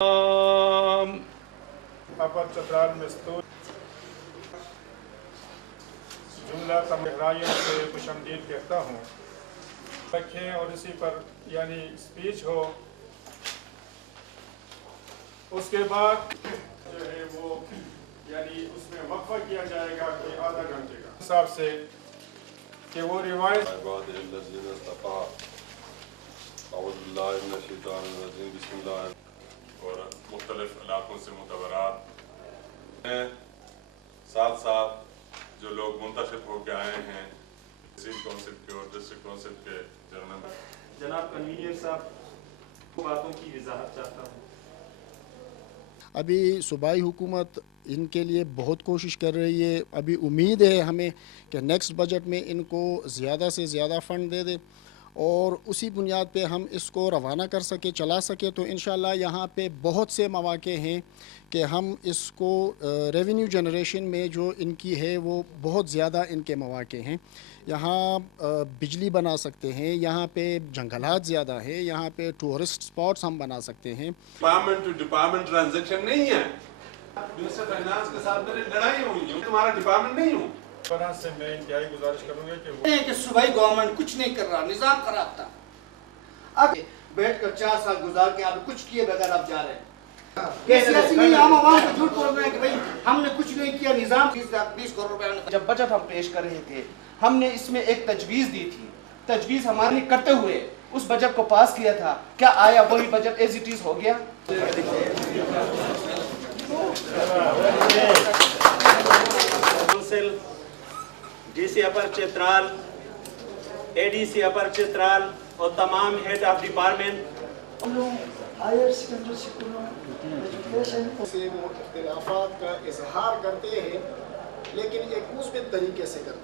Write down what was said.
अपर चतराल मस्तूर जुमला तमहराइयों से खुशमदीद कहता हूँ रखें और इसी पर यानी स्पीच हो। उसके बाद जो है वो यानी उसमें वक्फा किया जाएगा कि आधा घंटे का हिसाब से कि वो रिवाइज और मुख्तलिफ इलाकों से मुतबरात हैं, साथ साथ जो लोग मुंतखब होकर आए हैं तहसील कौंसिल के और डिस्ट्रिक्ट कौंसिल के जनरल जनाब कन्वीनर साहब बातों की वजाहत चाहता हूँ। अभी सूबाई हुकूमत इनके लिए बहुत कोशिश कर रही है। अभी उम्मीद है हमें कि नेक्स्ट बजट में इनको ज़्यादा से ज़्यादा फ़ंड दे दे और उसी बुनियाद पे हम इसको रवाना कर सके, चला सके। तो इंशाल्लाह यहाँ पे बहुत से मौक़े हैं कि हम इसको रेवेन्यू जनरेशन में जो इनकी है वो बहुत ज़्यादा इनके मौक़े हैं। यहाँ बिजली बना सकते हैं, यहाँ पे जंगलात ज़्यादा है, यहाँ पे टूरिस्ट स्पॉट्स हम बना सकते हैं। डिपार्टमेंट टू डिपार्टमेंट ट्रांजैक्शन नहीं है। मिनिस्टर फाइनेंस के साथ मेरी लड़ाई हुई है, तुम्हारा डिपार्टमेंट नहीं हूँ। तरह से मैं इंतहाई गुजारिश करूँगा कि सूबाई गवर्नमेंट कुछ नहीं कर रहा, निज़ाम खराब था। अब बैठ कर 4 साल गुजार के आप कुछ किए बगैर आप जा रहे हैं। सियासी नहीं, हम आवाम को झूठ बोल रहे हैं कि भाई हमने कुछ नहीं किया। निज़ाम 20 करोड़ रुपए जब बजट हम पेश कर रहे थे, हमने इसमें एक तजवीज़ दी थी। तजवीज़ हमारी करते हुए उस बजट को पास किया था। क्या आया वही बजट एज इट इज़ हो गया? Council, DC upper Chitral, ADC upper Chitral और तमाम head of department higher secondary स्कूलों एजुकेशन से वो इख्तिलाफात का इजहार करते हैं, लेकिन एक मुस्बित तरीके से करते हैं।